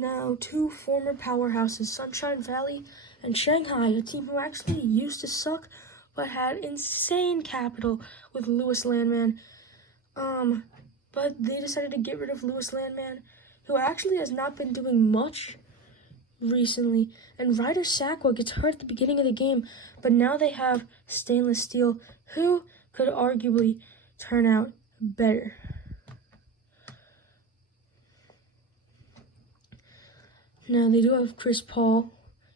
Now, two former powerhouses, Sunshine Valley and Shanghai, a team who actually used to suck but had insane capital with Louis Landman. But they decided to get rid of Louis Landman, who actually has not been doing much recently. And Ryder Sakwa gets hurt at the beginning of the game, but now they have Stainless Steel, who could arguably turn out better. Now they do have Chris Paul,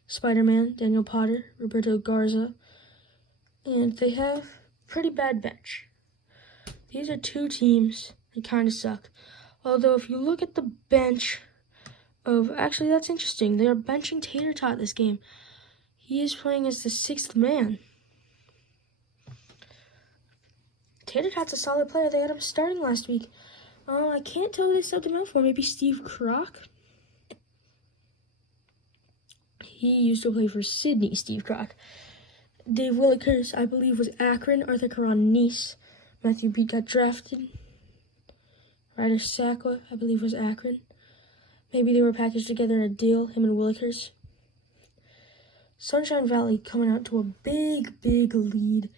Spider-Man, Daniel Potter, Roberto Garza, and they have pretty bad bench. These are two teams that kind of suck. Although if you look at the bench of, actually that's interesting, they are benching Tater Tot this game. He is playing as the sixth man. Tater Tot's a solid player. They had him starting last week. I can't tell who they subbed him out for. Maybe Steve Kroc? He used to play for Sydney, Steve Kroc. Dave Willikers, I believe, was Akron. Arthur Caron, Nice. Matthew Beat got drafted. Ryder Sakwa, I believe, was Akron. Maybe they were packaged together in a deal, him and Willikers. Sunshine Valley coming out to a big lead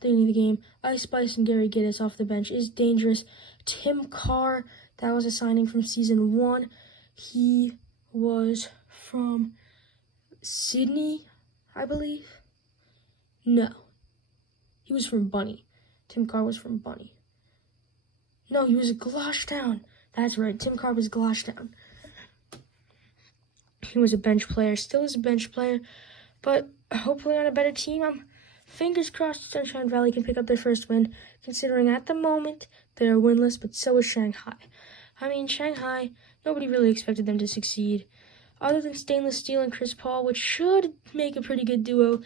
during the game. Ice Spice and Gary Giddis off the bench is dangerous. Tim Carr, that was a signing from Season 1. He was from Sydney, I believe. No. He was from Bunny. Tim Carr was from Bunny. No, he was Gloshtown. That's right. Tim Carr was Gloshtown. He was a bench player. Still is a bench player. But hopefully on a better team. Fingers crossed Sunshine Valley can pick up their first win, considering at the moment they are winless, but so is Shanghai. I mean, Shanghai, nobody really expected them to succeed. Other than Stainless Steel and Chris Paul, which should make a pretty good duo,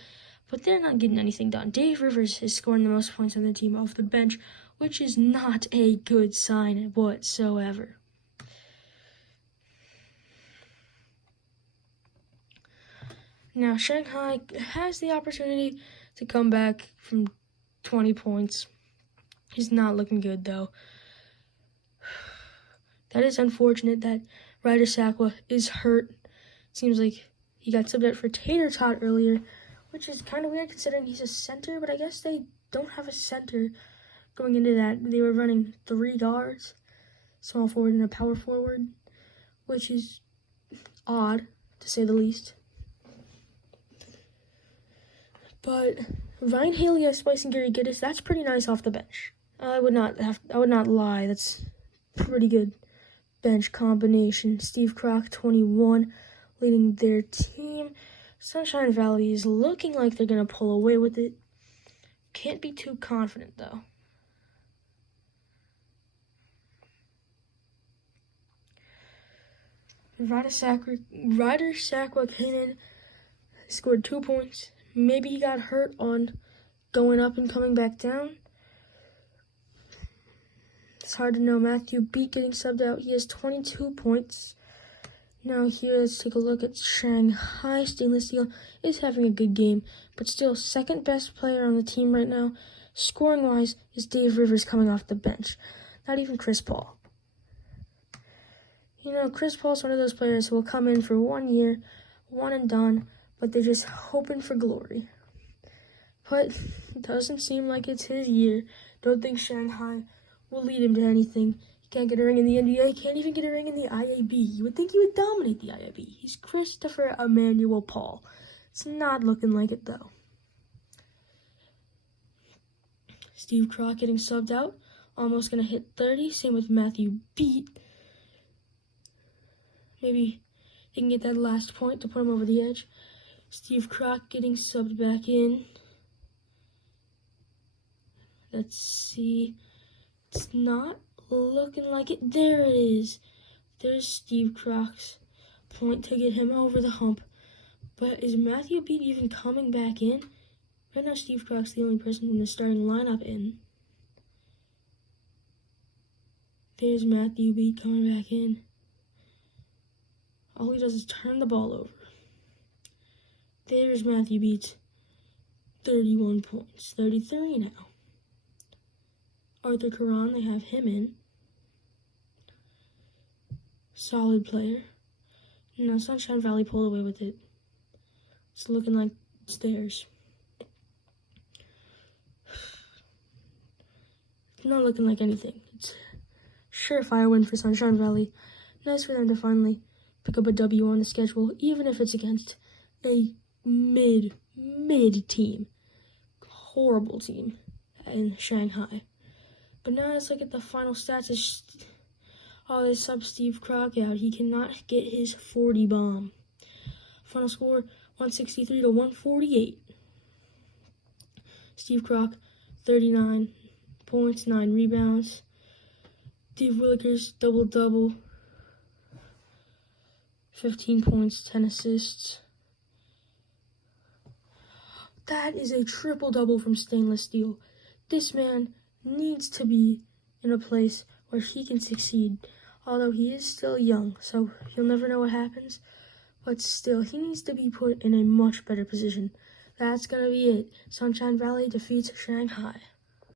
but they're not getting anything done. Dave Rivers is scoring the most points on the team off the bench, which is not a good sign whatsoever. Now, Shanghai has the opportunity to come back from 20 points. He's not looking good, though. That is unfortunate that Ryder Sakwa is hurt. Seems like he got subbed out for Tater Tot earlier, which is kind of weird considering he's a center, but I guess they don't have a center going into that. They were running 3 guards, small forward and a power forward, which is odd, to say the least. But Ryan Haley, Spice, and Gary Giddis, that's pretty nice off the bench. I would not lie, that's pretty good bench combination. Steve Kroc, 21, leading their team. Sunshine Valley is looking like they're going to pull away with it. Can't be too confident, though. Ryder Sakwa came in, scored 2 points. Maybe he got hurt on going up and coming back down. It's hard to know. Matthew Beat getting subbed out. He has 22 points. Now here, let's take a look at Shanghai. Stainless Steel is having a good game, but still second best player on the team right now, scoring-wise, is Dave Rivers coming off the bench. Not even Chris Paul. You know, Chris Paul's one of those players who will come in for 1 year, one and done, but they're just hoping for glory. But it doesn't seem like it's his year. Don't think Shanghai will lead him to anything. He can't get a ring in the NBA. He can't even get a ring in the IAB. You would think he would dominate the IAB. He's Christopher Emmanuel Paul. It's not looking like it, though. Steve Kroc getting subbed out. Almost going to hit 30. Same with Matthew Beat. Maybe he can get that last point to put him over the edge. Steve Kroc getting subbed back in. Let's see. It's not looking like it. There it is. There's Steve Kroc's point to get him over the hump. But is Matthew Beat even coming back in? Right now, Steve Kroc's the only person in the starting lineup in. There's Matthew Beat coming back in. All he does is turn the ball over. There's Matthew Beat. 31 points. 33 now. Arthur Caron, they have him in. Solid player. No, Sunshine Valley pulled away with it. It's looking like it's theirs. It's not looking like anything. It's surefire win for Sunshine Valley. Nice for them to finally pick up a W on the schedule, even if it's against a mid team. Horrible team in Shanghai. But now let's look at the final stats. They sub Steve Kroc out. He cannot get his 40 bomb. Final score, 163 to 148. Steve Kroc, 39 points, 9 rebounds. Steve Willikers, double-double. 15 points, 10 assists. That is a triple-double from Stainless Steel. This man needs to be in a place where he can succeed. Although he is still young, so you'll never know what happens. But still, he needs to be put in a much better position. That's going to be it. Sunshine Valley defeats Shanghai.